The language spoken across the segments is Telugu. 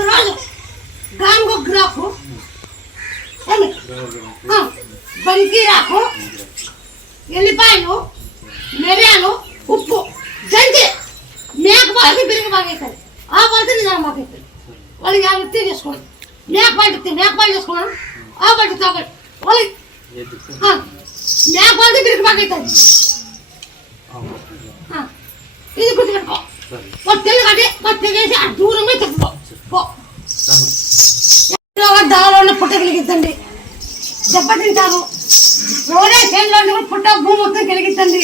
ఒకరోజు గాంగొగ్రాకు బంకీరాకు ఎల్లిపాయలు మిరియాలు ఉప్పు దంచి మేకపాలకి బిరిగి బాగా అవుతుంది ఆ పాలతో నిజాం బాగా అవుతుంది వాళ్ళకి 50 చేసుకోండి మేకపాలు చేసుకోవడం ఆ పట్టి తోకండి వాళ్ళకి మేకపాలతో బిరిగి బాగా అవుతుంది ఇది గుర్తుపెట్టుకో వాళ్ళు తెల్లగంటే వాళ్ళు తెగేసి ఆ దూరంగా చెప్పుకో దావలో పుట్ట కలిగిద్దండి దెబ్బతింటారు రోడే చేనులో పుట్ట భూమి మొత్తం కలిగిద్దండి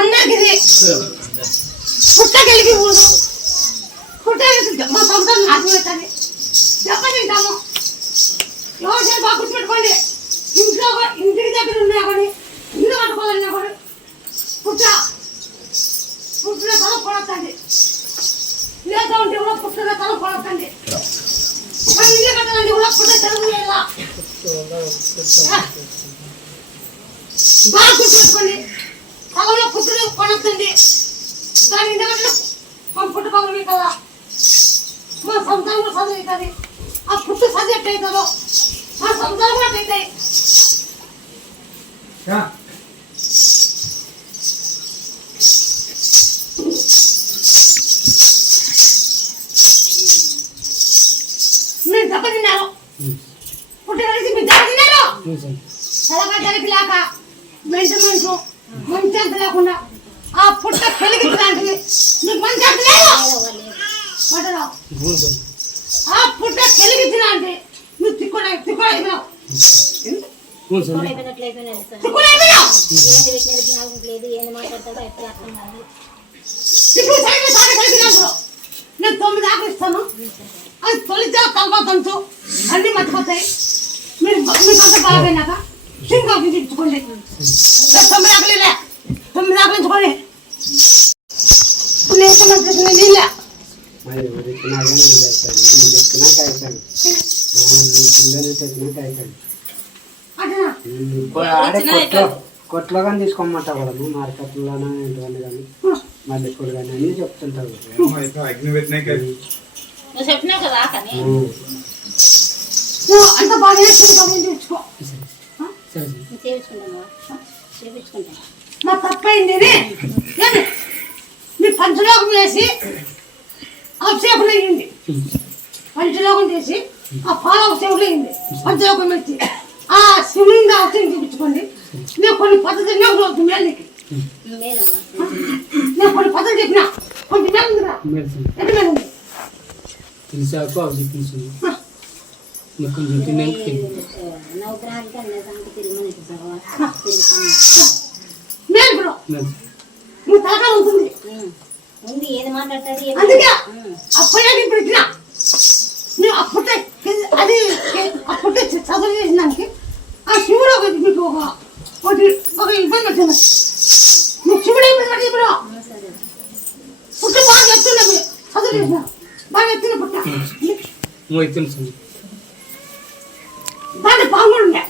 అందరికి పుట్ట కలిగి ఊరు పుట్ట మా సొంతం నాశనం అవుతుంది దెబ్బతింటాము ఎవరు బాగా గుర్తుపెట్టుకోండి ఇంటికి దగ్గర ఉన్నా కానీ ఇల్లు కట్టుకోవాలన్నా కూడా పుట్టిన తల కొడతండి లేదా ఉంటే కూడా పుట్టిన తల కొడతండి ఇల్లు కట్టాలంటే కూడా పుట్ట తెలుగు బాగా గుర్తుపెట్టుకోండి తలలో పుట్టిన కొనొద్దండి దాని ఎందుకంటే మా పుట్ట పగలవి కదా మా సంతానం కూడా చదువుతుంది ఆ పుట్టు చదివేట్ అవుతుందో మా సంతానం కూడా అవుతాయి మీరు దెబ్బతిన్నారు పుట్టినది మీరు దెబ్బతిన్నారు ఎలాగ లేక మెయింటెనెన్స్ మంచి అంత లేకుండా ఆ పుట్ట కలిగించడానికి మీకు మంచి అంత లేదు ఆ పుట్ట కలిగించిన అంటే నువ్వు తిక్కుడా అయిపోయినావు నేను 9 ఆకులు ఇస్తాను అది తొలిచా కలపతంతో అన్ని మర్చిపోతాయి మీకు అంత బాగైనాక సింగాకు ఇచ్చుకోండి 9 ఆకులు 9 ఆకులు ఇచ్చుకోండి నీళ్ళ కొట్లో కానీ తీసుకోమంటావు కదా నువ్వు మార్కెట్లోనే ఏంటని కానీ మళ్ళీ ఇప్పుడు కానీ అన్నీ చెప్తుంటావు చెప్పినావు కదా అంత బాగా తెచ్చుకో మా తప్పైంది మీ పంచలోకం చేసి అభిషేకం అయ్యింది పంచలోకం చేసి ఆ పాల అభిషేకం అయ్యింది పంచలోకం వచ్చి ఆ శివలింగ అభిషేకం చూపించుకోండి నేను కొన్ని పద్ధతులు మేలుకి నేను కొన్ని పద్ధతులు చెప్పిన కొంచెం మేలుందిరా ఎట్లా మేలుంది తెలిసాకు అవి చెప్పించింది కొంచెం తిన్నాక మేలు నువ్వు తలకాయ ఉంటుంది ఏది మాట్లాడతారు అందుకే అప్పుడే ఇప్పుడు ఇచ్చిన నువ్వు అప్పుడే అది అప్పుడే చదువు చేసిన దానికి ఆ శివుడు మీకు ఒక ఇబ్బంది వచ్చింది నువ్వు శివుడు అయిపోయింది ఇప్పుడు పుట్ట బాగా ఎత్తున్నా చదువు చేసిన బాగా ఎత్తున పుట్ట దాన్ని బాగుండే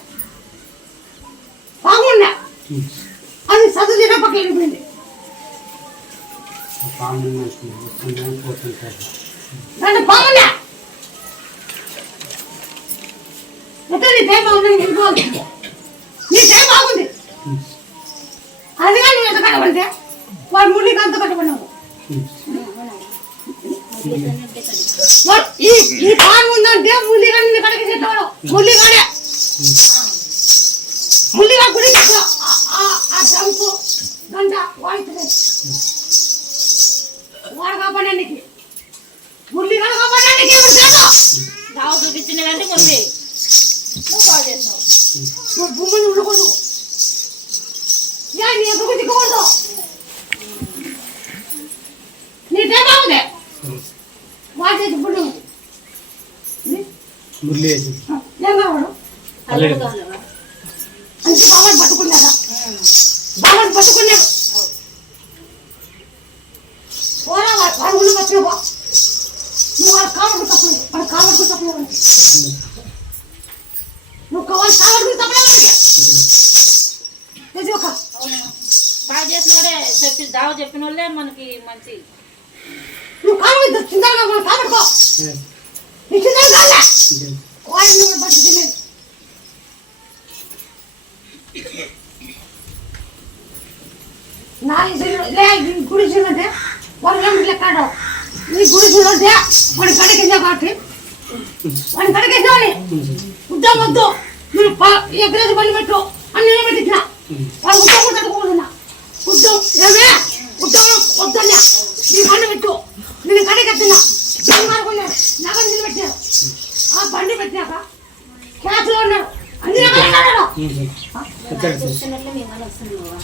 అది చదువు చేసిన పక్క వెళ్ళిపోయింది దాన్ని బాగుండే నీ టైం బాగుంది నీ టైం బాగుంది అదిగా నువ్వు ఎంత కట్టబడితే వాడు ముళ్ళకి అంత కట్టబడినావు ఈ పాము ఉందంటే ముళ్ళిగా నిన్ను కడిగి చెట్టవాడు ముళ్ళిగానే ముళ్ళిగా గుడి ఆ డ్రమ్స్ గంట వాయిస్తుంది వాడు కాపాడానికి ముళ్ళిగా కాపాడానికి దావు చూపించినదంటే ముళ్ళి నువ్వు బాగా చేసినావు నువ్వు భూమిని ఉండకూడదు నీ ఎదుగు దిగకూడదు నీ టైం బాగుంది వాడు చేసి పుట్టు ఏం కావాడు అల్లుడు కావాలవా అంటే బాబాని పట్టుకున్నాడా బాబాని పట్టుకున్నాడు పోరా వాడు ఉళ్ళు వచ్చిన నువ్వు వాడు కావడానికి తప్పలేదు వాడు కావడానికి తప్పలేదు నువ్వు కావాలి కావడానికి తప్పలేదు బాగా చేసిన వాడే దావ చెప్పిన వాళ్ళే మనకి మంచి నువ్వు కాలు చింతగా కాబట్టుకో నీ చింతలు కాలే కోడి నువ్వు పట్టి తినేది నా గుడి చూడంటే వాళ్ళు లెక్కాడు నీ గుడి చూడంటే వాడి కడకింద కాబట్టి వాడిని కడకేసావని ఉద్యోగం వద్దు మీరు ఎక్కడేసి పని పెట్టు అని నేను పెట్టించిన వాళ్ళు ఉద్యోగం తట్టుకోకుండా ఉద్యోగం ఏమే ఉద్యోగం వద్దన్నా నీ బండి పెట్టు నేను కడకెత్తున్నా మారుకున్నాడు నగర నిలబెట్టారు ఆ బండి పెట్టినాక క్లాస్లో ఉన్నాడు అన్ని చూస్తున్నట్లు మేము వస్తున్నావా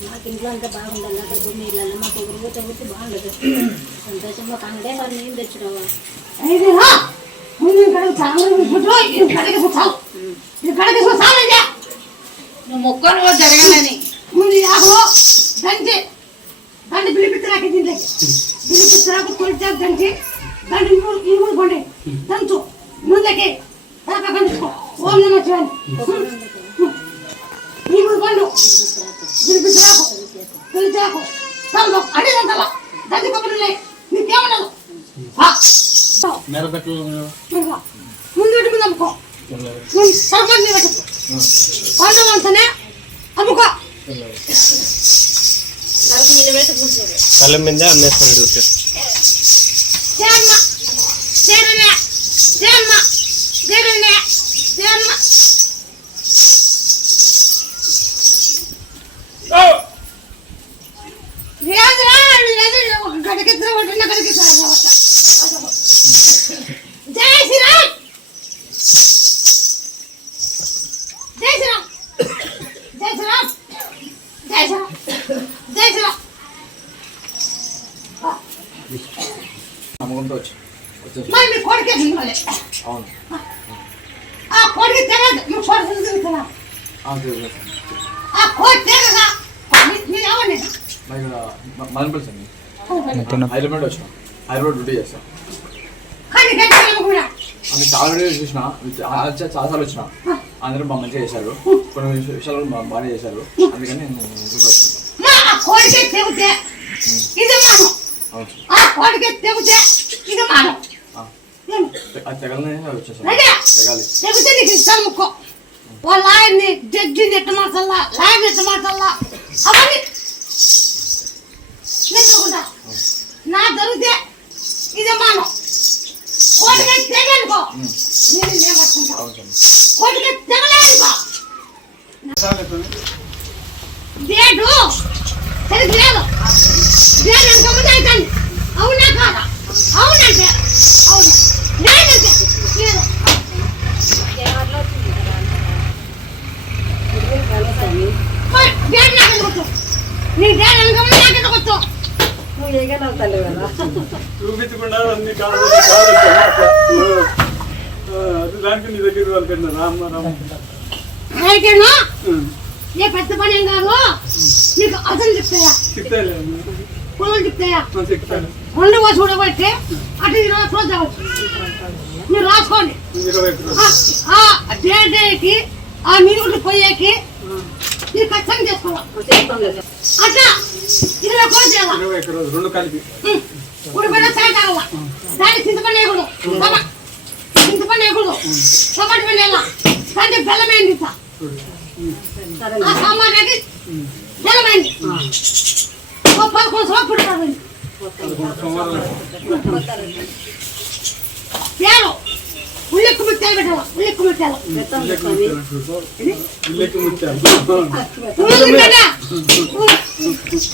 మాకు ఇంట్లో అంతా బాగుండాలి డబ్బు నీళ్ళల్లో మాకు ఒకరు పోతే బాగుండదు సంతోషంగా కంటే మరి నేను తెచ్చినావా అయినా ముందు కడకు చాలా కడకు చాలు ఇది కడకు చాలండి నువ్వు మొక్కలు జరగాలని ముందు యాగో దంచి దండి పిలిపిత్తరాకి దీంట్లోకి పిలిపిత్తరాకు కొలిచా దంచి దండి ఇరుముడు కొండి దంచు ముందుకి తలక కంచుకో ఓం నమ శివాయ ఇరుముడు కొండు పిలిపిత్తరాకు కొలిచాకు తల అడిగంతల దంచి కొబ్బరి నీకేమన్నదు ముందు అమ్ముకో సర్పంచ్ పెట్టు పండు అంతనే అమ్ముకో కళ్ళ మీద అమ్మేస్తాడు గడికెత్తున కొట్టిన గడికెత్తున జై శ్రీరామ్ జై శ్రీరామ్ జై శ్రీరామ్ జై శ్రీరామ్ జై శ్రీరామ్ నమ్మకంతో వచ్చి మరి మీ కొడుకే తినాలి అవును ఆ కొడుకు తెగదు నువ్వు కొడుకు తిరుగుతున్నా ఆ కోడి తెగగా మీరు ఎవరిని మదనపల్లి సార్ హైదరాబాద్ వచ్చిన హైదరాబాద్ డ్యూటీ చేస్తాను కానీ గంటలు కూడా అందుకు చాలా వీడియోస్ చూసిన చాలాసార్లు వచ్చిన అందరూ బాగా మంచిగా చేశారు కొన్ని విషయాలు బాగానే చేశారు అందుకని నేను మా ఆ కోడికే తెగితే ఇది మాను అవును ఆ కోడికే తెగితే ఇది మాను అది తెగలనే వచ్చేసాను రెడీ తెగాలి తెగితే నీకు ఇస్తాను ముక్కో వాళ్ళ ఆయన్ని జడ్జి నెట్ట మార్చల్లా లాయర్ నెట్ట మార్చల్లా అవన్నీ నెట్టుకుంటా నా దొరికితే ఇది మాను కోడికే తెగనుకో నేను పట్టుకుంటా కోడికే తెగలేనుకో డేటు సరిగ్గా లేదు డేట్ ఎంత ముందు అవుతుంది అవునా కాదా అవునంటే అవును లేదంటే లేదు డేట్ నాకు ఎందుకు నీ డేట్ ఎంత ముందు నాకు ఎందుకు వచ్చు నువ్వు ఏగనవుతావు కదా చూపించకుండా అన్ని కాదు అది దానికి నీ దగ్గర వాళ్ళకన్నా రామ్మ అయితేను ఏ పెద్ద పని ఏం కాదు నీకు అసలు చెప్తాయా చెప్తాలే పొలం చెప్తాయా చెప్తాను రెండు వచ్చి చూడబట్టి అటు ఇరవై రోజు కావచ్చు మీరు రాసుకోండి 20 డేకి ఆ నీళ్ళు పోయేకి మీరు ఖచ్చితంగా చేసుకోవాలి అట్లా 20 రోజులు చేయాలి 21 రోజు రెండు కలిపి ఉడిపోయిన సాయంకాలం దానికి చింతపండు వేయకూడదు చింతపండు వేయకూడదు టమాటా పండు వేయాల దానికి బెల్లం వేయండి ఆ సామాన్యానికి బెల్లం వేయండి 11 సంవత్సరాలు పుట్టారు పేరు ఉల్లెక్కు ముత్యాలు పెట్టాలి ఉల్లెక్కు ముత్యాలు ఉల్లెక్కి ముత్యాలు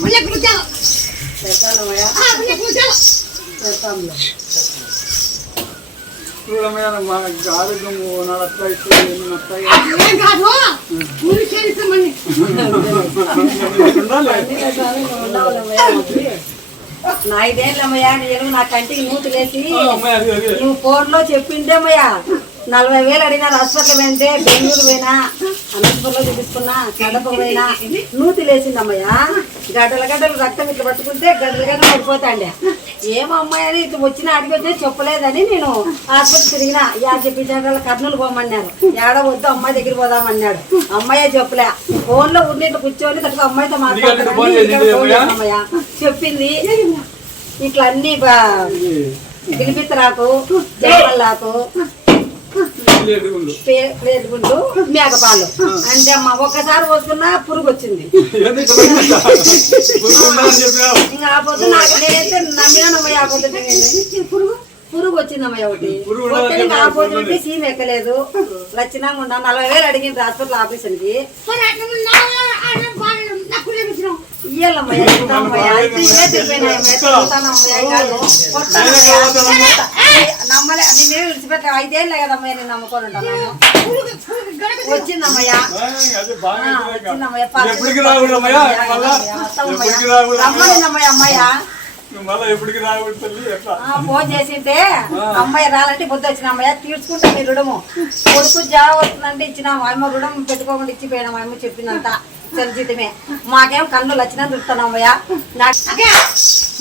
ఉల్లెక్కు ముత్యాలు ఉల్లెక్కు ముత్యాలు చూడమయ్యా మాకు ఆరోగ్యం నడతాయి నడతాయి ఏం కాదు ముందు చేస్తామని నా ఐదేళ్ళమ్మయ్యా నేను నా కంటికి నూతులేసి అమ్మాయి అది నువ్వు ఫోన్లో చెప్పిందేమయ్యా 40,000 అడిగినారు హాస్పిటల్ పోయింటే బెంగళూరు పోయినా అనంతపురంలో చూపించుకున్నా కడప పోయినా నూతులేసిందమ్మయ్యా గడ్డలు రక్తం ఇట్లా పట్టుకుంటే గడ్డలు పడిపోతాండే ఏమో అమ్మాయి అని ఇట్లా వచ్చిన అడిగి వచ్చే చెప్పలేదని నేను హాస్పిటల్ తిరిగినా చెప్పించారు కర్నూలు పోమన్నారు ఏడ వద్దు అమ్మాయి దగ్గర పోదామన్నాడు అమ్మాయే చెప్పలే ఫోన్లో ఉండి ఇట్లా కూర్చొని అమ్మయ్యతో మాట్లాడుతున్నాను చెప్పింది ఇట్లా అన్ని పిలిపిత్తరాకు జమల్లాకు ప్లేట్ గుండు మేకపాలు అంటే అమ్మ ఒక్కసారి పోసుకున్నా పురుగు వచ్చింది. ఇంకా ఆ పొద్దు నాకు నేనైతే నమ్మినానమ్మయ్య. ఆ పొద్దు పురుగు వచ్చిందమ్మయ్య ఒకటి. ఆ పొద్దు సీమ్ ఎక్కలేదు. లక్షణంగా ఉన్నా 40,000 అడిగింది హాస్పిటల్ ఆఫీసర్కి. ఇయ్యాలమ్మయ్య నమ్మలే నేనే విడిచిపెట్టా. 5 ఏళ్ళే కదమ్మయ్య నేను నమ్ముకొని ఉంటాను. వచ్చిందమ్మయ్య రమ్మనిందమ్మయ్య అమ్మయ్య. ఫోన్ చేసింటే అమ్మాయి రాలంటే బుద్ధి వచ్చిన అమ్మాయి తీర్చుకుంటా మీ రుణము. కొడుకు జాబ్ వస్తుందంటే ఇచ్చినాము. అమ్మ రుణం పెట్టుకోకుండా ఇచ్చిపోయినాము. అమ్మ చెప్పిందంతా చరిచితమే. మాకేం కన్నులు వచ్చినా చూస్తాను అమ్మయ్య.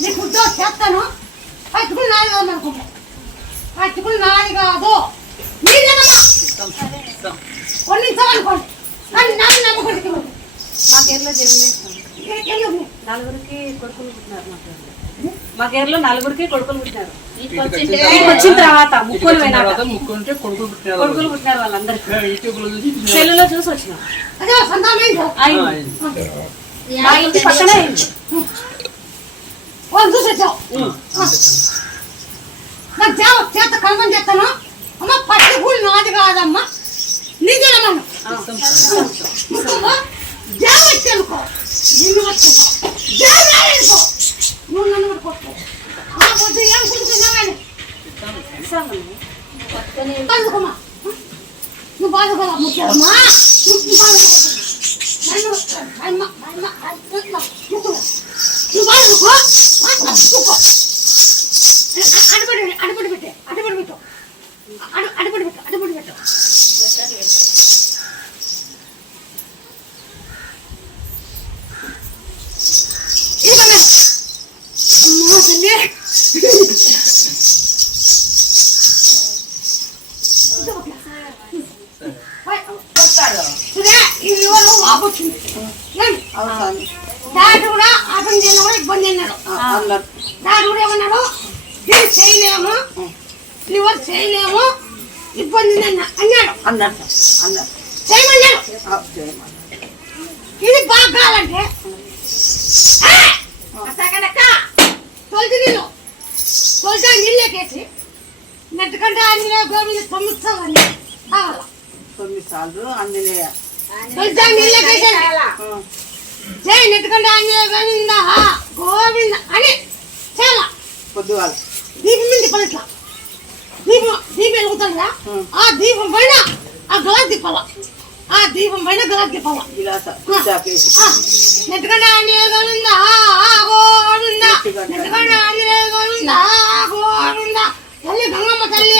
నీకు చేస్తాను. పట్టుకుని నాది కాదు అనుకుంటా. పట్టుకుని నాది కాదు కొన్ని అనుకోండి. నన్ను నమ్మకూడదు. మాకేర్లో జరిగినాయి. నలుగురికి కొడుకులు పుట్టినారు. మాకేర్లో 4 కొడుకులు పుట్టినారు. వచ్చిన తర్వాత ముక్కులు కొడుకులు పుట్టినారు. వాళ్ళందరికీ సెల్లులో చూసి వచ్చినాం. అదే మా ఇంటి పక్కనే అయింది. వాళ్ళు చూసి వచ్చావు. నాకు చేత కన్ఫర్మ్ చేస్తాను. అమ్మ పట్టి పూలు నాది కాదమ్మా నీదేనమ్మా. జాబ్ వచ్చానుకో నిన్ను పట్టుకుంటా. జాబ్ రాలేనుకో నువ్వు నన్ను పట్టుకోవచ్చు. ఆ పొద్దు ఏం కుడుతున్నావని బాదుకోమా. నువ్వు బాదుకోవా ముఖ్యమ్మా. నువ్వు బాదుకో. నువ్వు బాదుకో. అడుపడి పెట్టే అడుపడి పెట్టు. అడుపడి పెట్టు. అడుపడి పెట్టు. డాక్టర్ కూడా అతను తిన్నా ఇబ్బంది అన్నాడు. డాక్టర్ కూడా ఏమన్నాడు, దీన్ని చేయలేము, లివర్ చేయలేము, ఇబ్బంది అన్నాడు. చేయమన్నాడు. ఇది బాగా కావాలంటే తొలిగా నీళ్ళకేసి నెట్టుకంటే అందులో గోవింద 9 సార్లు కావాల. 9 సార్లు అందులో తొలిగా నీళ్ళకేసి జై నెట్టుకంటే అందులో గోవింద అని చాలా పొద్దుగాల దీపం మీద పలిట్ల దీపం వెలుగుతుందా ఆ దీపం పైన ఆ గలాస్ తిప్పాల. ఆ దీపం పైన గలాస్ తిప్పాల. నెట్టుకంటే అందులో గోవిందా గోవిందా నెట్టుకంటే అందులో గోవిందా గోవిందా తల్లి గంగమ్మ తల్లి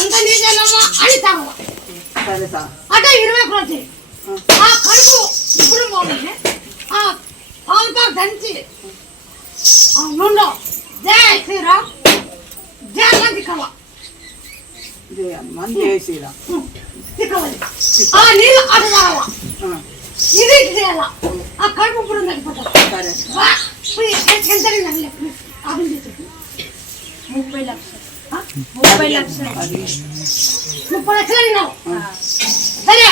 అంత నీదేనమ్మ అని తాగల. అటే 20 రోజులు ఆ కడుపు ఇప్పుడు బాగుంది. ఆ పాలతో దంచి ఆ నూనె జై శ్రీరామ్ జై మంది కవ ఆ నీళ్ళు అటు తాగాల. ఇది చేయాల. ఆ కడుపు ఇప్పుడు తగ్గిపోతారు. ఎంత 30 లక్షలు 30 లక్షలు 30 లక్షలు అయినావు. సరే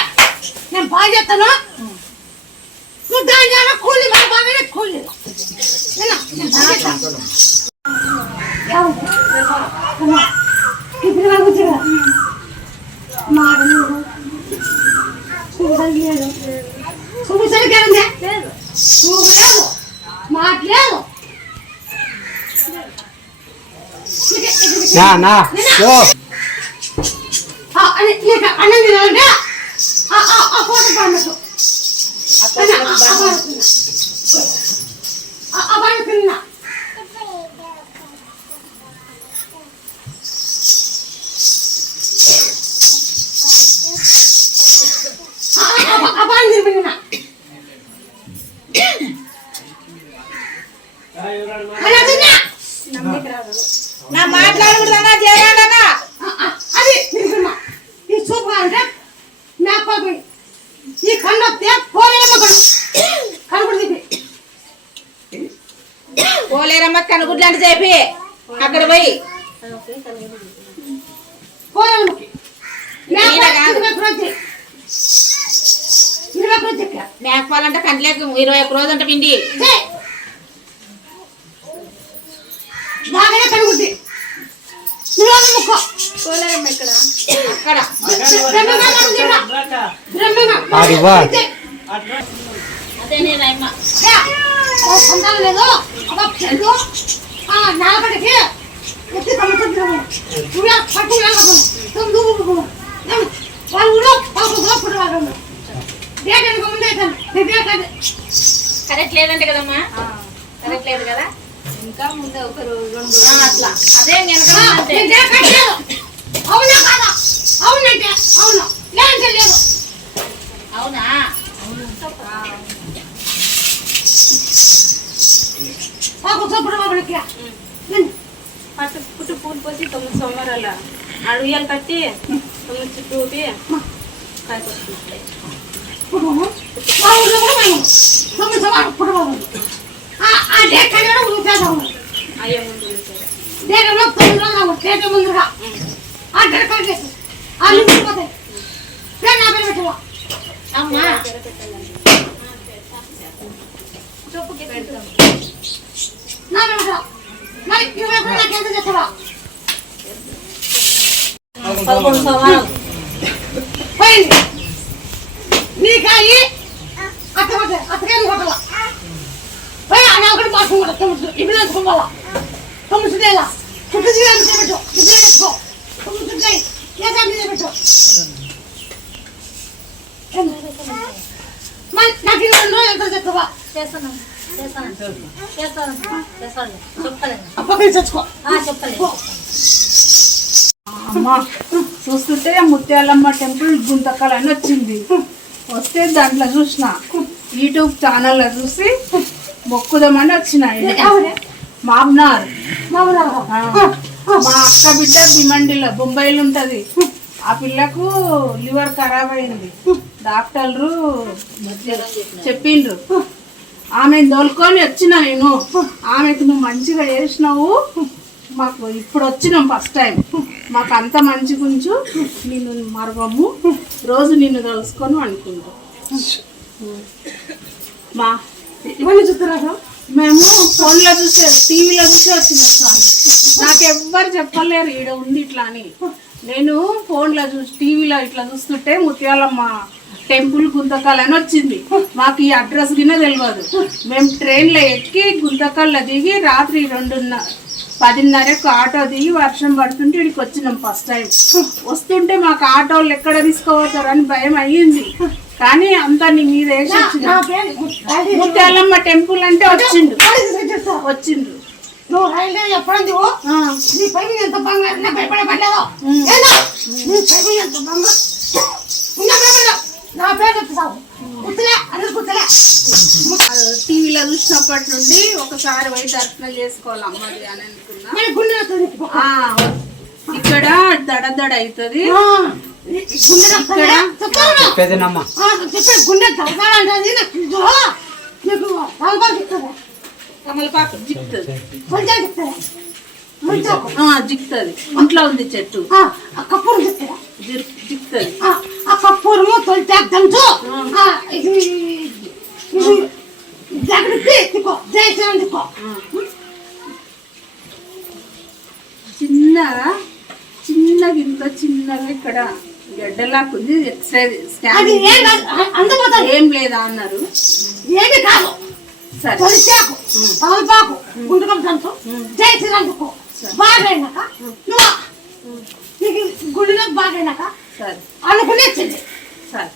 నేను బాగా చెప్తాను. నువ్వు దాని ద్వారా కూలి మా బాగానే కూలి ఇప్పుడు నాకు వచ్చా మాట లేదు చూడలేదు చూపు సరిగ్గా చూపు లేదు మాట లేదు. అన్నం తినాలంటే ఫోటో పండదు తిన్నా అబ్బాయి తిరిగినా నా మాట్లాడకూడదన్నా చేయాలన్నా అది తిరుగుతున్నా. ఈ చూపు అంటే మేకపోయి ఈ కన్ను వస్తే పోలేమో కనుగొడు పోలేరమ్మ కనుగుడ్లు అంటే చెప్పి అక్కడ పోయి పోలేరమ్మకి మేకపోవాలంటే కంట్లేక 21 రోజు అంటే పిండి బాగానే కనుగుద్ది ముక్క పోలేరమ్మ ఇక్కడ అక్కడ అదే నేనమ్మ సంతానం లేదు నాలబడికి ఎత్తి తమ్ముతుంది వాళ్ళు ఊళ్ళో పుట్టవాళ్ళు ముందే కరెక్ట్ లేదంటే కదమ్మా కరెక్ట్ లేదు కదా ఇంకా ముందే ఒక 2 అట్లా అదే నేను అవునా కాదా అవునంటే అవును లేదంటే లేదు అవునా పట్టు పుట్టు పూలు పోసి 9 సోమవారాల అడుగులు కట్టి 9 చుట్టూ ఊపి కాయ పట్టుకుంటాయి అయ్యే ముందుగా అమ్మా చొప్పుకి పెడతాం మరి 11 సోమవారం పోయింది నీకాయి అత్తగారి హోటల్ పోయి అని ఒకటి మాసం కూడా 9 ఇప్పుడు అనుకోవాలా 9 నెలల చుట్టూ పెట్టు చుట్టూ పెట్టుకో 9 పెట్టు నాకు 2 రోజులు ఎంత చెప్తావా చేస్తాను చెప్పలేదు అప్పటికి చచ్చుకో చెప్పలేదు అమ్మా చూస్తుంటే ముత్యాలమ్మ టెంపుల్ గుంతకల్ వచ్చింది. వస్తే దాంట్లో చూసిన యూట్యూబ్ ఛానల్లో చూసి మొక్కుదామని వచ్చిన. మామ్నార్ మా అక్క బిడ్డ భిమండిలో బొంబాయిలో ఉంటుంది. ఆ పిల్లకు లివర్ ఖరాబ్ అయింది. డాక్టర్లు చెప్పిండ్రు. ఆమెను తోలుకొని వచ్చిన నేను. ఆమెకు నువ్వు మంచిగా చేసినావు, మాకు ఇప్పుడు వచ్చినాం ఫస్ట్ టైం, మాకు అంత మంచి గుంచు, నిన్ను మరవము, రోజు నిన్ను కలుసుకొని అనుకుంటాం. మా ఇవన్నీ చూస్తున్నారా? మేము ఫోన్లో చూసే టీవీలో చూసి వచ్చినాం స్వామి. నాకు ఎవ్వరు చెప్పలేరు ఈడ ఉంది ఇట్లా అని. నేను ఫోన్లో చూసి టీవీలో ఇట్లా చూస్తుంటే ముత్యాలమ్మ టెంపుల్ గుంతకల్ అని వచ్చింది. మాకు ఈ అడ్రస్ కింద తెలియదు. మేము ట్రైన్లో ఎక్కి గుంతకల్లో దిగి రాత్రి 10:30కు ఆటో దిగి వర్షం పడుతుంటే ఇక్కడికి వచ్చినాం ఫస్ట్ టైం. వస్తుంటే మాకు ఆటోలు ఎక్కడ తీసుకోపోతారని భయం అయ్యింది. కానీ అంతా నీ మీద వేసి ముత్యాలమ్మ టెంపుల్ అంటే వచ్చిండ్రు. నువ్వు రైల్వే ఎప్పుడో నీ పై ఎంత బంగారు భయపడే పడలేదో నీ పై ఎంత బంగారు నా పేరు చెప్తావు. గుర్తులే అది గుర్తులే. టీవీలో చూసినప్పటి నుండి ఒకసారి పోయి దర్శనం చేసుకోవాలి అమ్మది అని అనుకున్నా. ఇక్కడ దడ అవుతుంది. గుండె దడదంటది. నీకు కమలపాకు జిక్తుంది. జిక్తుంది. ఇంట్లో ఉంది చెట్టు. కప్పూరం చెప్తారా? జిక్తుంది. ఆ కప్పూరము తొలితేద్దంతో చిన్నగా ఇంత చిన్నగా ఇక్కడ గడ్డలాకుంది. ఎక్స్రే స్కాన్ ఏం లేదా అన్నారు. ఏమి కాదు. సరే తొలిచాకు తమలపాకు గుండెకంతో జయశ్రీరాందుకో బాగైనాక నువ్వు నీకు గుండెలో బాగైనాక సరే అనుకునే చెల్లి సరే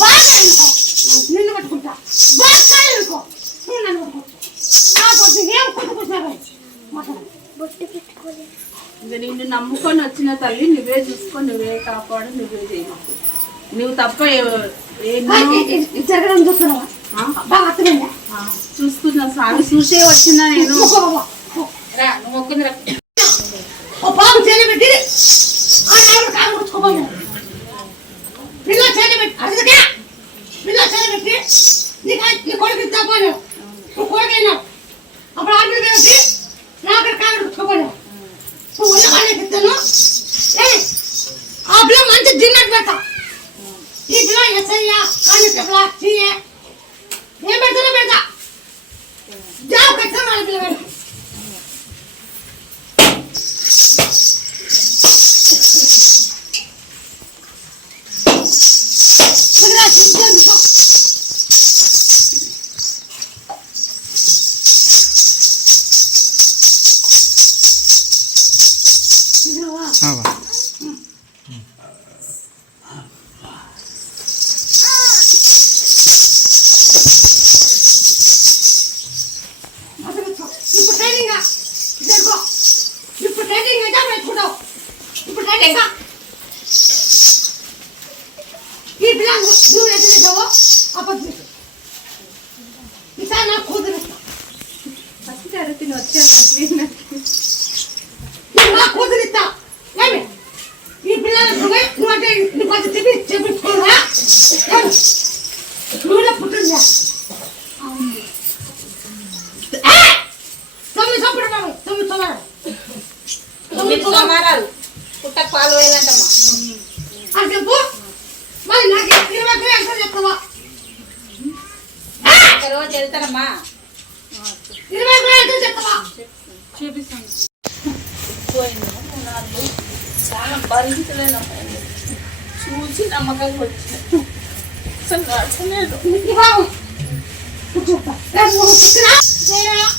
బాగా అనుకో నిన్ను పట్టుకుంటా. బాగా అనుకో నువ్వు నన్ను పట్టుకోవచ్చు. నా పొద్దు ఏం కొట్టుకుంటున్నావు ఇంకా నిన్ను నమ్ముకొని వచ్చిన తల్లి, నువ్వే చూసుకొని, నువ్వే కాపాడు, నువ్వే చేయకు. నువ్వు తప్ప జరగడం చూస్తున్నావా? బాగా అర్థమైందా? చూస్తున్నా స్వామి, చూసే వచ్చినా నేను. ఓ బాబు చేయబెట్టి కాలు ముడుచుకోబోయా పిల్ల చేయబెట్టి అడిగితే పిల్ల చేయబెట్టి నీ కొడుకు ఇస్తాను నువ్వు కొడుకైనా అప్పుడు ఇప్పుడు ట్రైనింగ్ జరుగు. ఇప్పుడు ట్రైనింగ్ అయితే పెట్టుకుంటావు. ఇప్పుడు ట్రైనింగ్ ఈ పిల్లలు నువ్వు ఎట్లా చేసావో అప్పుడు ఈసారి నాకు కూతురు నా కూతురు ఇస్తా. ఏమి ఈ పిల్లలు నువ్వంటే నీ పద్ధతి చెప్పించుకోరా. నువ్వునే పుట్టిందా తొమ్మిది సోమారాలు పుట్టకు పాలు పోయాలంటమ్మా. అని చెప్పు. మరి నాకు 20 ఎంత చెప్తావా? రోజు వెళ్తారమ్మా. 20 ఎంత చెప్తావా? చాలా భరించలేనమ్మా. చూసి నమ్మకంగా వచ్చిన అసలు నడచలేదు. ఈ బాబు కూర్చోప్పా. జయరామ్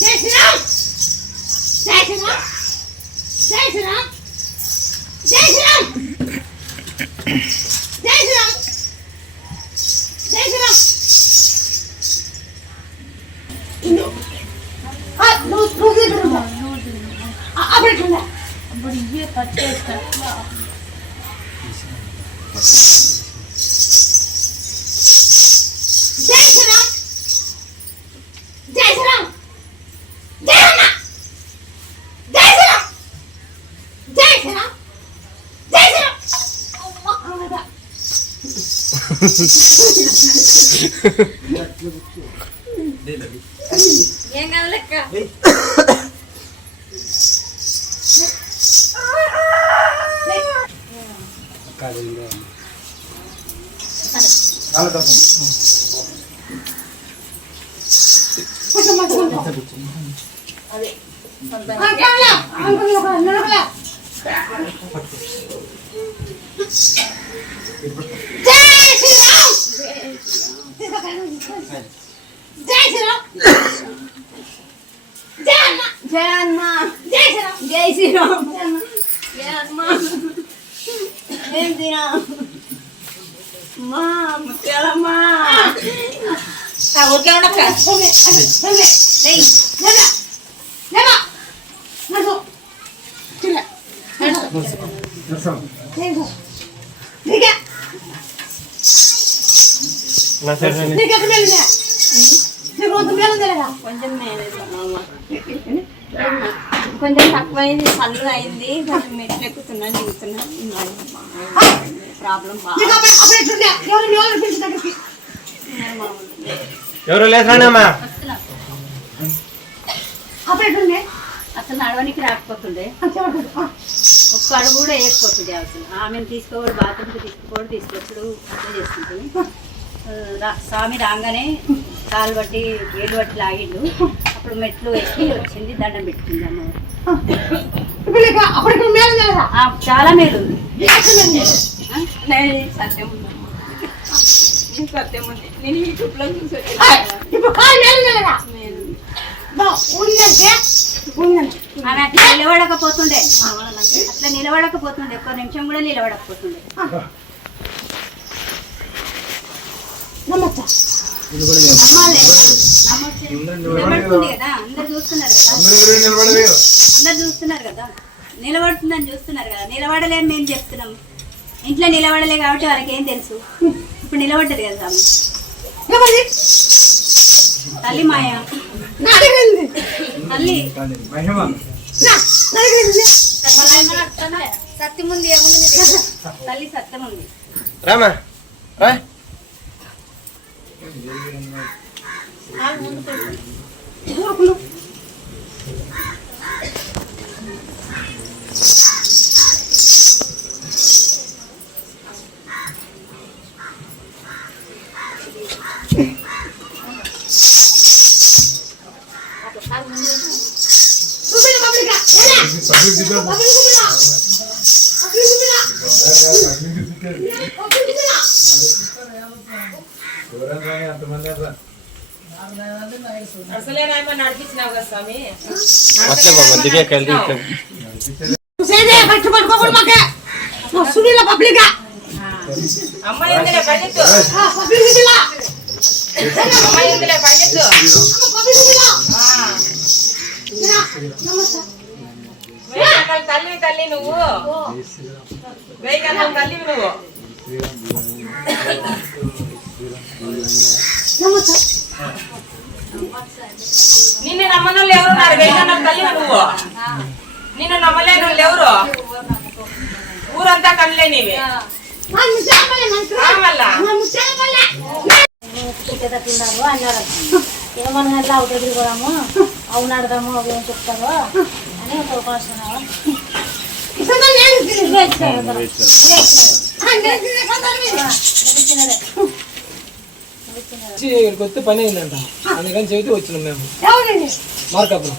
జై శ్రీరామ్ జై శ్రీరామ్ జై శ్రీరామ్ జై శ్రీరామ్ జై శ్రీరామ్ జై శ్రీరామ్. నువ్వు అప్పుడు అప్పుడు ఇవే పట్టేస్తా. జై శ్రీరామ్ జై శ్రీరామ్ జై అన్న జై శ్రీరామ్ జై శ్రీరామ్ జై శ్రీరామ్. ఏం కాదు లెక్క. అదే జై శ్రీరామ్ జై అన్న జయ అన్న జై శ్రీరామ్ జై శ్రీరామ్ జయ అమ్మ ఏం తినా మా ముత్యాలమ్మా ఊరికే ఉండక్క. నా సైడ్ రండి. కొంచెం కొంచెం తక్కువైంది, పళ్ళు అయింది, కొంచెం మెట్లు ఎక్కుతున్నా దిగుతున్నా. ప్రాబ్లం ఎవరు లేదండి అమ్మా. అసలు నడవనికి రాకపోతుండే, ఒక్క అడుగు కూడా వేయకపోతుండే. అసలు ఆమెను తీసుకోవడం, బాత్రూమ్కి తీసుకొచ్చుడు అట్లా చేసుకుంటుంది. స్వామి రాగానే కాలు బట్టి ఏడు బట్టి లాగిండు. అప్పుడు మెట్లు ఎక్కి వచ్చింది, దండం పెట్టుకుంది అమ్మ. చాలా మేలు ఉంది. సత్యం ఉంది, సత్యం ఉంది. నేను యూట్యూబ్లో చూసి ఆమె అట్లా నిలబడకపోతుండే, ఒక్క నిమిషం కూడా నిలబడకపోతుండే. నిలబడుతుంది కదా, అందరు చూస్తున్నారు కదా, నిలబడుతుందని చూస్తున్నారు కదా. నిలబడలేని మేము చెప్తున్నాం. ఇంట్లో నిలబడలే కాబట్టి వాళ్ళకి ఏం తెలుసు. ఇప్పుడు నిలబడ్డది కదా తల్లి మాయ, తల్లి సత్యం ఉంది. ఏముంది తల్లి సత్యం ఉంది. రామా రా. అసలే నడిపించినావు కదా స్వామి. అట్లే బామ్మ దిగే కలిసి సేదే కష్టపడుకోకూడదు మాకే సునీల పబ్లిక్ అమ్మాయి ఎందులే పరిగెత్తు, పబ్లిక్ ఇలా అమ్మాయి ఎందులే పరిగెత్తు. పబ్లిక్ ఇలా నమస్తే వేయగన్నాల తల్లి నువ్వు, వేయగన్నాల తల్లివి నువ్వు. నమస్తే నిన్ను నమ్మనోళ్ళు ఎవరున్నారు? వేయగన్నాల తల్లివి నువ్వు, నిన్ను నమ్మలేని వాళ్ళు ఎవరు? ఊరంతా కనలేనివి మళ్ళా. తిన్నారు అన్నారు. ఏమన్నా అవు దగ్గర పోదాము, అవును అడదాము, అవి ఏం చెప్తారో అని ఒక అవకాశం ఇక్కడికి వస్తే పని అయిందంట, అందుకని చెబితే వచ్చినాం మేము. మార్కాపురం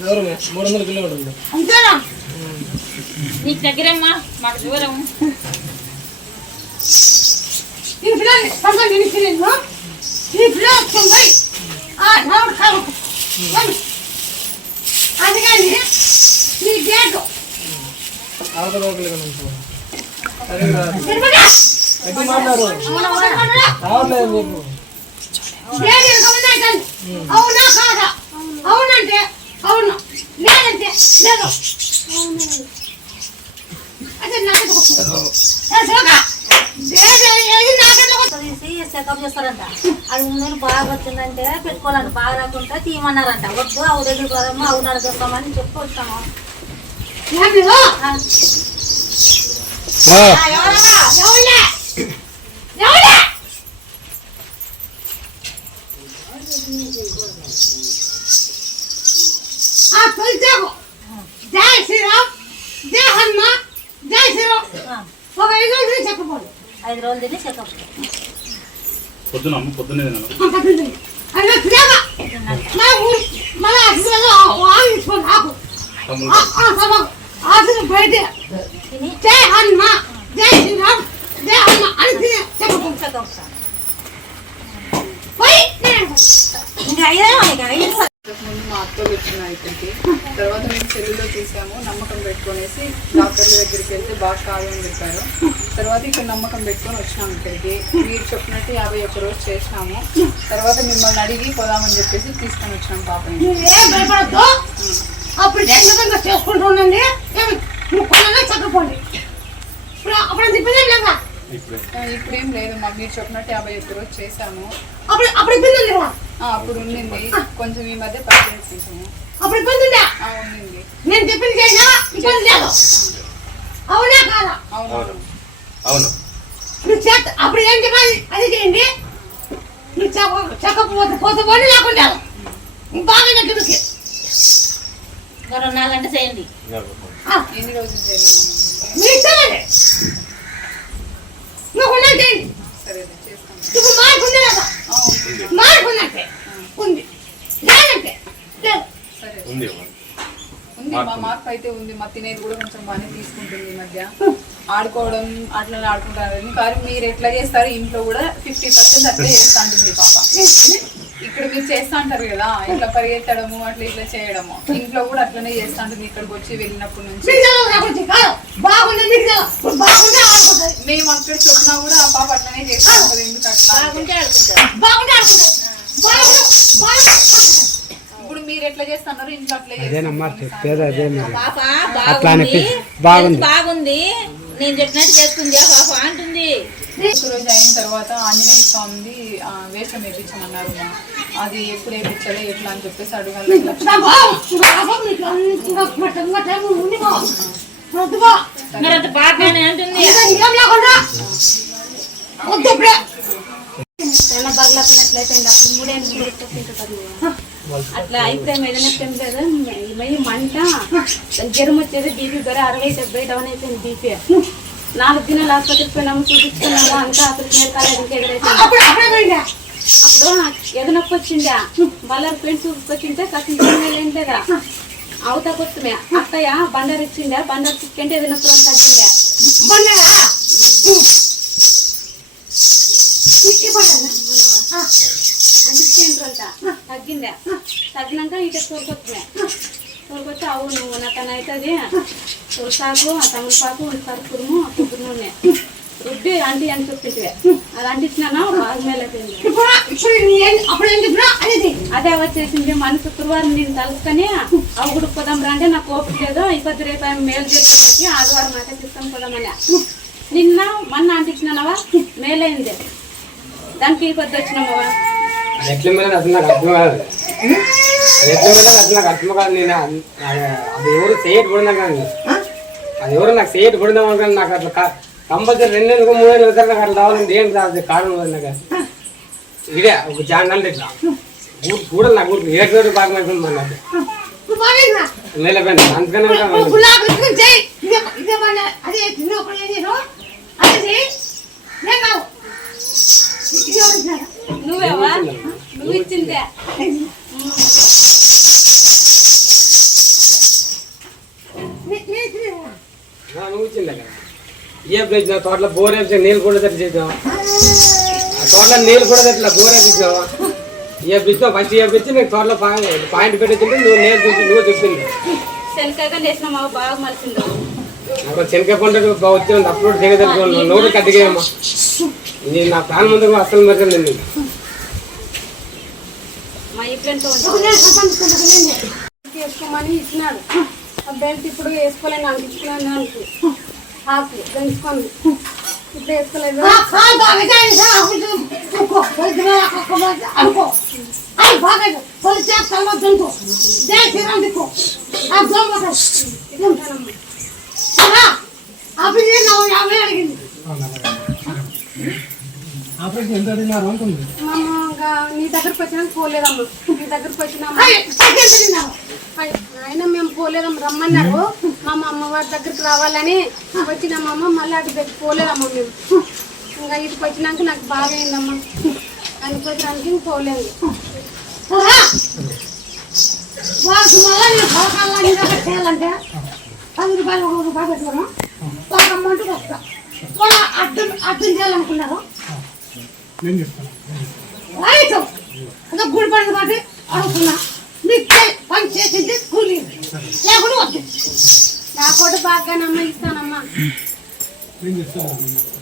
దూరమే 300 కిలోమీటర్లు. నీకు దగ్గరమ్మా, మాకు దూరం. ఈ పిల్లలు పండుగ నిలిచిరేమో ఈ పిల్లలు తొంభై రావుడు కావు అందుకని ఈ గేటు అవతల ఎట్టి మాట్లాడు రావట్లేదు మీకు. అవునా కాదా? అవునంటే అవును, లేదంటే లేదు. అదే నాకు తీసి చెకప్ చేస్తారంట. అది నేను బాగా వచ్చిందంటే పెట్టుకోవాలంట, బాగా రాకుంటే తీయమన్నారంట. వద్దు అవు దగ్గర పోదాము, అవు నడుస్తామని చెప్పి వచ్చాము. జై శ్రీరామ్, జై హనుమ, జై శ్రీరామ్. ఒక 5 రోజులు చెప్పబోదు. 5 రోజులు తిని చెకప్ పొద్దున్నే అలా ప్రేమ నా ఊరు మన ఆగిపోయి ఆకు ఆశలు బయట జై హనుమ, జై శ్రీరామ్, జై హనుమ అని చెప్పబోదు. చెకప్ పోయి ముందు మా అత్తలు వచ్చిన ఇక్కడికి, తర్వాత మేము సెల్లులో చూసాము, నమ్మకం పెట్టుకునేసి డాక్టర్ల దగ్గరికి వెళ్తే బాగా కాదు అని చెప్పారు. తర్వాత ఇక్కడ నమ్మకం పెట్టుకొని వచ్చినాము ఇక్కడికి. మీరు చెప్పినట్టు 51 రోజు చేసినాము. తర్వాత మిమ్మల్ని అడిగి పోదామని చెప్పేసి తీసుకొని వచ్చినాం పాపని. ఏం భయపడద్దు, అప్పుడు జంగంగా చేసుకుంటూ ఉండండి. నువ్వు కొనలే చక్కపోండి. అప్పుడు తిప్పదేం లేదా? ఇప్పుడేం లేదమ్మా, మీరు చెప్పినట్టు 51 రోజు చేశాము. అప్పుడు ఇబ్బంది లేదా? అప్పుడు ఉండింది కొంచెం, ఈ మధ్య పరిచయించాము. అప్పుడు ఇబ్బంది ఉందా? ఉండింది. నేను చెప్పింది చేసినా ఇబ్బంది లేదు. అవునా కాదా? అవును అవును. నువ్వు చేత అప్పుడు ఏం చెప్పాలి అది చేయండి. నువ్వు చెప్పకపోతే పోతే లేకుండా బాగా నెగ్గుకి 4 గంటలు చేయండి. ఎన్ని రోజులు చేయమన్నా? మీ ఇష్టమండి. నువ్వు ఉన్నది చేయండి. సరే చేస్తాను. ఇప్పుడు మార్పు ఉంది కదా? మార్పు ఉందంటే ఉంది, లేదంటే లేదు. సరే ఉంది ఉంది, మా మార్పు అయితే ఉంది. మా తినేది కూడా కొంచెం బాగానే తీసుకుంటుంది. ఈ మధ్య ఆడుకోవడం అట్లనే ఆడుకుంటారు. కానీ మీరు ఎట్లా చేస్తారు ఇంట్లో కూడా 50% అట్లే చేస్తా ఉంటుంది మీ పాప. ఇక్కడ మీరు చేస్తా అంటారు కదా, ఇట్లా పరిగెత్తడము అట్లా ఇట్లా చేయడము, ఇంట్లో కూడా అట్లనే చేస్తా ఉంటుంది. ఇక్కడికి వచ్చి వెళ్ళినప్పటి నుంచి మేము అక్కడ చెప్పినా కూడా ఆ పాప అట్లనే చేస్తా ఉంటుంది. ఎందుకు అట్లా ఇప్పుడు మీరు ఎట్లా చేస్తున్నారు ఇంట్లో అట్లా అదేనమ్మా చెప్పేది, అదే మరి. పాప అట్లా బాగుంది, బాగుంది, నేను చెప్పినట్టు చేస్తుంది ఆ పాప అంటుంది. రోజు అయిన తర్వాత ఆంజనేయ స్వామిది వేషం వేయించమన్నారు. అది ఎప్పుడు వేయించాలి ఎట్లా అని చెప్పేసి అడగాలి. మరి అంత బాగానే అంటుంది. చాలా బాగా లెక్కనట్లయితే అప్పుడు 3 ఏళ్ళు అట్లా అభిప్రాయం ఏదైనా లేదా మళ్ళీ మంట జ్వరం వచ్చేది, బీపీ బరే 60-70 డౌన్ అయిపోయింది. బీపీ 4 దినాలు ఆసుపత్రికి పోయినాము, చూపించుకున్నాము. అంతా అసలు నేను కాలేదు, ఇంకా ఎదురైతే అప్పుడు ఏదో నొప్పి వచ్చిందా బల్లారు పెయింట్ చూపించుకొచ్చింటే కసింగ్ లేదా అవతకొస్తుమే అత్తయ్య బండారు ఇచ్చిందా, బండారు చిక్కంటే ఏదో నొప్పి తగ్గిందా. అంటించుకుంటారంట తగ్గిందా తగ్గినాక ఇట తోలుకొచ్చినా తోలుకొచ్చి అవు నువ్వు నాకు అని అవుతుంది తులసాకు ఆ తమలపాకు ఉల్లిపాకు కురుము కొబ్బరి నూనె రుబ్బి అంటి అని చెప్పింటివే అది అంటించినాను బాగా మేలైపోయింది. అదే వచ్చేసింది మన శుక్రవారం నేను తలుసుకొని అవి కూడా పోదాం రా అంటే నాకు ఓపిక లేదు ఇప్పటి రేపు మేలు చేసి ఆదివారం మాట తీసుకొని పోదామని నిన్న మొన్న అంటించినావా మేలైంది దానికి ఈ పొద్దు వచ్చినామవా ఎట్ల మీద అసలు నాకు అర్థం కాదు. ఎట్ల మీద అసలు నాకు అర్థం కాదు. నేను అది ఎవరు చేయట్ పడిందా కానీ అది ఎవరు నాకు చేయట్ పడిందామో కానీ నాకు అట్లా కంపల్సరీ 2 నెలలకు 3 నెలలు వెళ్తారు నాకు అట్లా రావాలని ఏం రాదు కారణం లేదు నాకు. ఇదే ఒక జాండాలంటే ఇట్లా కూడా నాకు ఏడు భాగం అయిపోయింది మన నాకు నిలబెండి అందుకని నువ్వేవా నువ్వు ఇచ్చిందే నువ్వు ఇచ్చిందా కదా ఏ ప్లేస్ తోటలో బోర్ వేసి నీళ్ళు కూడా చేసావు తోటలో నీళ్ళు కూడా ఇట్లా బోర్ వేపించావు ఏ పిచ్చావు ఫస్ట్ ఏ పిచ్చి నీకు తోటలో పాయింట్ పెట్టించింది నువ్వు నీళ్ళు చూసి నువ్వు చెప్పింది శనకాయ వేసినామా బాగా మలిసింది నాకు శనకాయ పంట వచ్చింది అప్లోడ్ చేయగలుగుతాను నోరు కట్టిగేయమ్మా నేను నా ప్రాణం ముందు అసలు మరిచింది నేను మా ఇంట్లో వేసుకోమని ఇచ్చినాడు ఆ బెల్ట్ ఇప్పుడు వేసుకోలేను అంటించుకోలేను అనుకు ఆకు పెంచుకోండి ఇప్పుడు వేసుకోలేదు అడిగింది ఆపరేషన్ ఎంత అడిగినారు అంటుంది. నీ దగ్గరకు వచ్చినాక పోలేదమ్మా నీ దగ్గరకు వచ్చినామా అయినా మేము పోలేదమ్మ రమ్మన్నారు మా అమ్మవారి దగ్గరికి రావాలని వచ్చినామమ్మ మళ్ళీ అటు దగ్గర పోలేదమ్మా మేము ఇంకా ఇటుకు వచ్చినాక నాకు బాగా అయిందమ్మా అనుకోవడానికి పోలేదు వాళ్ళకి మళ్ళీ చేయాలంటే 10 రూపాయలు 1 రూపాయలు పెట్టుకోవడం ఒక అమౌంట్ వస్తా వాళ్ళు అర్థం చేయాలనుకున్నారు నేను చెప్తాను. అదే గుడి పడింది కాబట్టి అడుగుతున్నా నీకు పని చేసింది కూలి లేకుండా వద్దు నా కూడా బాగానమ్మా ఇస్తానమ్మా నేను చెప్తాను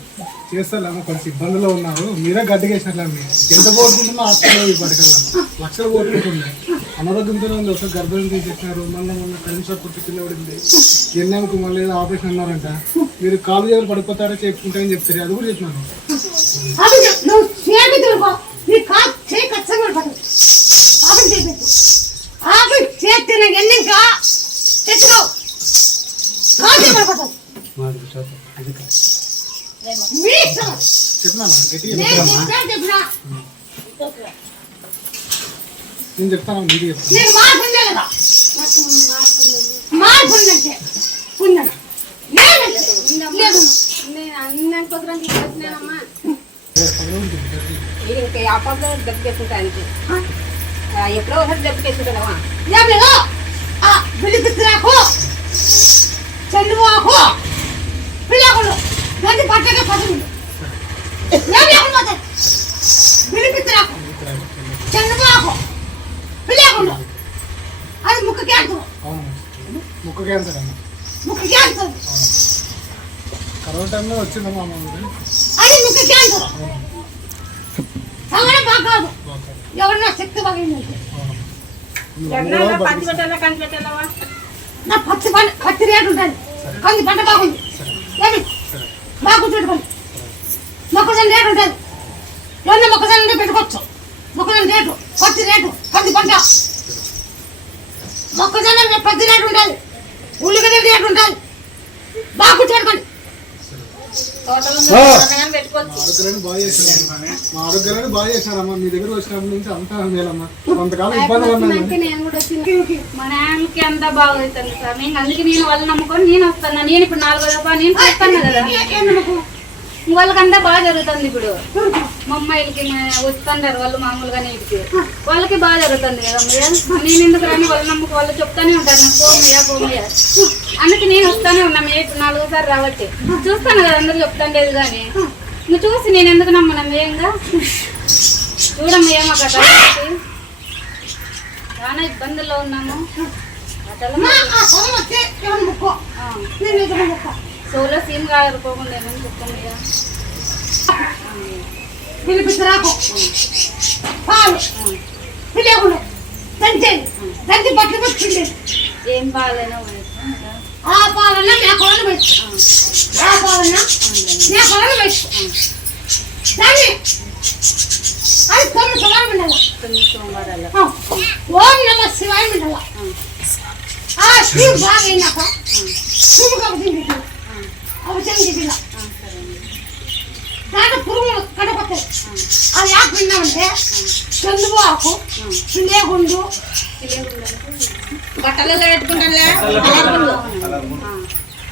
చేస్తాను కొంచెం ఇబ్బందులు ఉన్నారు మీరే గడ్డకేసినట్లండి ఎంత పోట్టుకుంటున్నా హాస్పిటల్ పడగల లక్షలు పోట్టుకుంటున్నాయి అనారోగ్యంతో ఉంది ఒకసారి గర్భం తీసేసినారు మళ్ళీ కనీసం పుట్టి కింద పడింది ఎన్నాకు మళ్ళీ ఏదో ఆపరేషన్ అన్నారంట మీరు కాలు చేతులు పడిపోతారో చెప్పుకుంటారని చెప్తారు అది కూడా చెప్పినాను నువ్వు చేతులు నీ కాదు చేయి ఖచ్చితంగా పడదు ఆపి చేపెట్టు ఆపి చేతిన ఎన్నిక తెచ్చుకో కాదు పడిపోతావు చెప్పినాను నేను చెప్తాను మీరు చెప్తాను నీకు మార్పు ఉందా లేదా మార్పు ఉందంటే ఉందా లేదు నేను అన్న కుదరని తీసుకొచ్చినానమ్మా ఇంకా అప్పట్లో దెబ్బకేసుకుంటానికి ఎప్పుడో ఒకసారి దెబ్బకేసుకుంటావా ఏమిలో బిల్లిపిత్తురాకు చెల్లువాకు పిల్లకులు గంటి పట్టగా పదులు ఏమి లేకుండా పోతాయి బిల్లిపిత్తురాకు చెల్లువాకు పిల్లకులు అది ముక్క క్యాన్సర్ ముక్క క్యాన్సర్ అన్న ముక్క క్యాన్సర్ కరోనా టైంలో వచ్చిందమ్మా అది ముక్క క్యాన్సర్ సంగడం బాగా కాదు ఎవరన్నా శక్తి బాగా పచ్చి పెట్టాలా కంది పెట్టాలవా నా పచ్చి రేటు ఉంటుంది కంది పంట బాగుంది ఏమి బాగుంటుంది పంట మొక్కజొన్న రేటు ఉంటుంది ఎవరిన మొక్కజొన్న పెట్టుకోవచ్చు మొక్కజొన్న రేటు పచ్చి రేటు కంది పంట మొక్కజొన్న పచ్చి రేటు ఉంటుంది ఉల్లిగడ్డ రేటు ఉంటుంది బాగుంటుంది ఆరోగ్యాన్ని బాగా చేశారు మా ఆరోగ్యాన్ని బాగా చేశారమ్మా మీ దగ్గర వచ్చినప్పటి నుంచి అంతా మేలమ్మా కొంతకాలం ఇబ్బందులు ఉన్నాయి నేను కూడా వచ్చింది మా నాన్నకి అంతా బాగుంటుంది స్వామి అందుకే నేను వాళ్ళు నమ్ముకొని నేను వస్తాను నేను ఇప్పుడు 4వ రూపాయలు నేను వస్తాను కదా వాళ్ళకంతా బాగా జరుగుతుంది ఇప్పుడు మా అమ్మాయిలకి వస్తున్నారు వాళ్ళు మామూలుగా నీటికి వాళ్ళకి బాగా జరుగుతుంది కదా నేను ఎందుకు రాని వాళ్ళు నమ్మకం వాళ్ళు చెప్తానే ఉంటారు నాకు పోమయ్యా అందుకే నేను వస్తానే ఉన్నా ఇప్పుడు 4వసారి రావట్టి చూస్తాను కదా అందరూ చెప్తాను లేదు కానీ నువ్వు చూసి నేను ఎందుకు నమ్మను ఏంగా చూడమ్మయ్యా మాకు అట్లా చాలా ఇబ్బందుల్లో ఉన్నాము అట్లా సోలో సీమ్ కాదుకోకుండా ఏమని చెప్తామయ్యా పిలిపిస్తురాకు పాలు పిల్లగులు దంచి బట్టలు పెట్టుకుంటే ఏం పాలైనా ఆ పాలన్నా మేకలను పెట్టు ఆ పాలన్నా మేకలను పెట్టు దాన్ని అది 9 సోమవారం ఉండాలి 9 సోమవారాలు ఓం నమ శివాయ ఉండాలి ఆ శివ బాగా అయినాక శివ కాబట్టి అవసరం పిల్ల దాంట్లో పురుగులు కడపతాయి అది ఆకు విన్నామంటే చందువు ఆకు పిల్లేగుండు బట్టలలో పెట్టుకుంటా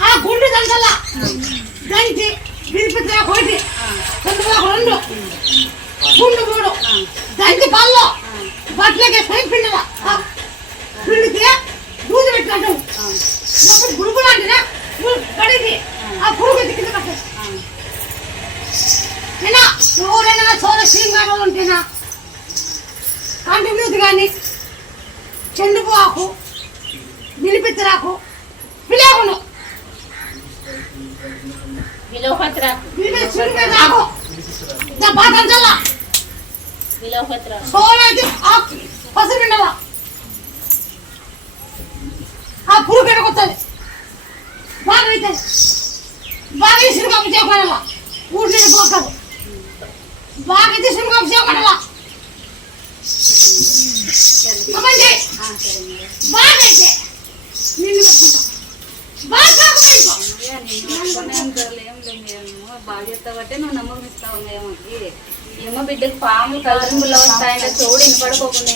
ఆ గుండు దండలా దంచి విరిపిద్దా ఒకటి చందువు ఆకు 2 గుండు 3 దంచి పాల్లో బట్టలకి పై పిండలా పిండికి దూది పెట్టుకుంటాం గుడుగుడు అంటే కడిగి ఆ పురుగు కింద కట్టాయి నేనా ఎవరైనా సోర శ్రీంగారు ఉంటేనా కంటిన్యూస్ కానీ చెండుపు ఆకు నిలిపిత్తరాకు పిలేకును ఆకు బాధంతల్లా సోరైతే ఆకు పసుపు పిండవా ఆ పురుగు ఎడగొస్తుంది బాగా అవుతుంది బాగా ఇసురు కప్పు చేయకుండా ఊరి పోతారు బాగా తీసుకుని కప్పు చేయకుండా బాగా అయితే నిన్ను పెట్టుకుంటాం బాగా బాధ్యత బట్టే నువ్వు నమ్మకమిస్తావు ఏమోకి ఏమో బిడ్డకు పాములు కలరింపుల్లో వస్తాయంటే చూడు ఇనపడుకోకుండా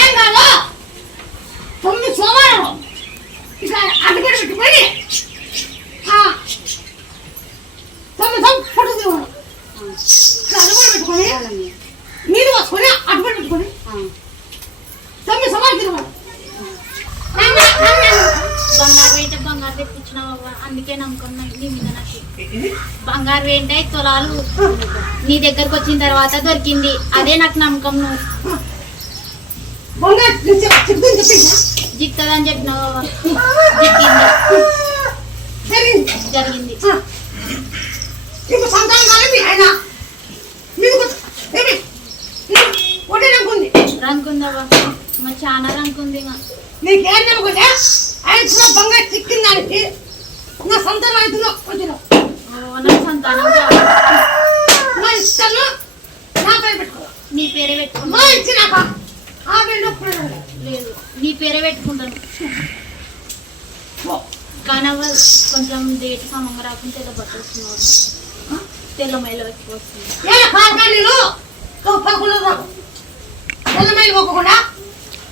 ఏం కాదు 9 సోమవారం ఇట్లా అడ్డుపడి పెట్టుకొని 9 ఫోటో తీసుకోండి ఇట్లా అడ్డుపడి పెట్టుకొని నీళ్ళు పోసుకొని అడ్డుపడి పెట్టుకొని 9 సోమవారం తిరగండి బంగారు వేంటే బంగారు తెప్పించినావు అందుకే నమ్మకం నీ మీద నాకు బంగారు వేంటే తొలాలు నీ దగ్గరకు వచ్చిన తర్వాత దొరికింది అదే నాకు నమ్మకం నువ్వు జిక్తదని చెప్పినావు జరిగింది రంగుందా మరి చాలా రంగుంది నీకేం నమ్మకుంటే ఆయన బంగారు చిక్కిన దానికి నా సంతానం అవుతుందో వచ్చిన నా సంతానం నా ఇష్టాన్ని నా పేరు పెట్టుకో నీ పేరే పెట్టుకుంటా మా ఇచ్చినాక ఆ పేరు లేదు నీ పేరే పెట్టుకుంటాను కానీ కొంచెం డేట్ సమంగా రాకుండా తెల్ల బట్టలు వస్తున్నాడు తెల్ల మైల పెట్టుకొస్తుంది తెల్లమైలు పోకుండా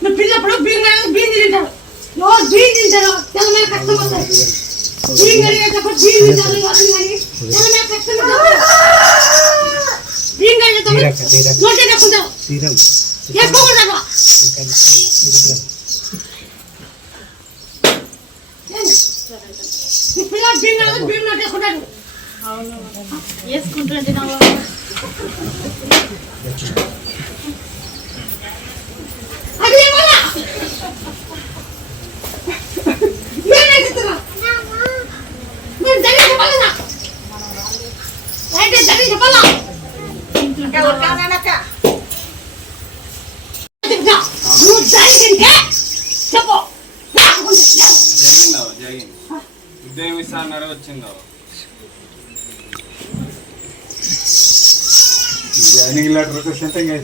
నువ్వు పిల్లప్పుడు బీన్ తింటారు రోజు బీన్ తింటారు తెల్లమైలు కష్టం వస్తాయి బీన్ కలిగేటప్పుడు బీన్ తింటారు తెల్లమైలు కష్టం బీన్ కలిగేటప్పుడు నోటే నక్కుంటారు ఎక్కువకుంటారు పిల్లలు బీన్ కలిగి బీన్ నోట్ వేసుకుంటారు అవును వేసుకుంటుంటే నా ఉద్యోగం ఇస్తా అన్నాడు వచ్చిందో జాయినింగ్ లెటర్ వచ్చేసంటే ఇంకా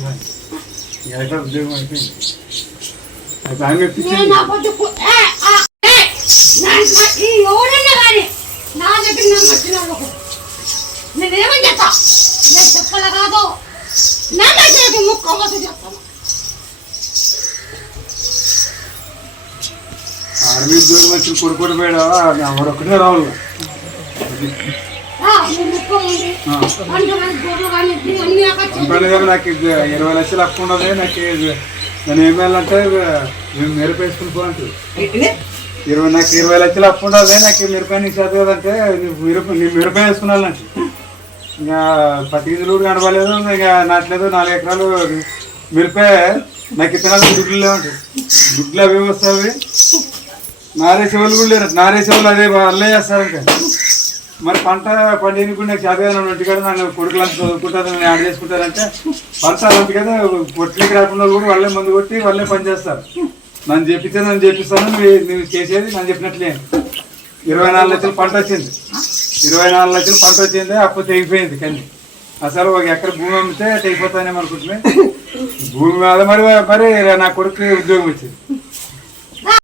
లెటర్ ఉద్యోగం అయిపోయింది ఎవరైనా కానీ నా దగ్గర నన్ను వచ్చిన నేనేమని చెప్తా నేను చెప్పలే కాదు నా దగ్గర ముక్కవద్దు చెప్తాను ఆర్మీ ఉద్యోగం వచ్చి కొడుకోటి పోయాడా ఎవరొక్కడే రావాలి నాకు 20 లక్షలు అప్పు ఉండదు నాకు నేను ఏం వేయాలంటే మిరప వేసుకుని పోండి నాకు 20 లక్షలు అప్పు ఉండదు నాకు మిరప నీ చేత కదంటే నీ మిరప వేసుకున్నాను ఇంకా 10 గింజలు కూడా కనబడలేదు, ఇంకా నాట్లేదు. 4 ఎకరాలు మిరపే నాకు ఇతనాలు దుడ్లు లేవంటాయి. దుడ్లు అవి వస్తాయి, నారేసేవాళ్ళు కూడా లేరు. నారేసేవాళ్ళు అదే వాళ్ళే చేస్తారంటే మరి పంట పండినప్పుడు నాకు చదివాను ఒంటికాడ నన్ను కొడుకులు అంతా చదువుకుంటారు, నేను యాడ్ చేసుకుంటారంటే పంట అలాంటి కదా పొట్లకి రాకుండా కూడా వాళ్ళే మందు కొట్టి వాళ్ళే పని చేస్తారు. నన్ను చెప్పితే నన్ను చేపిస్తాను, నువ్వు చేసేది నన్ను చెప్పినట్లే. 24 లక్షలు పంట వచ్చింది, 24 లక్షలు పంట వచ్చింది. అప్పుడు తెగిపోయింది కానీ అసలు ఒక ఎకర భూమి అమ్మితే తెగిపోతానేమో అనుకుంటున్నాయి. భూమి మీద మరి మరి నా కొడుకు ఉద్యోగం వచ్చింది.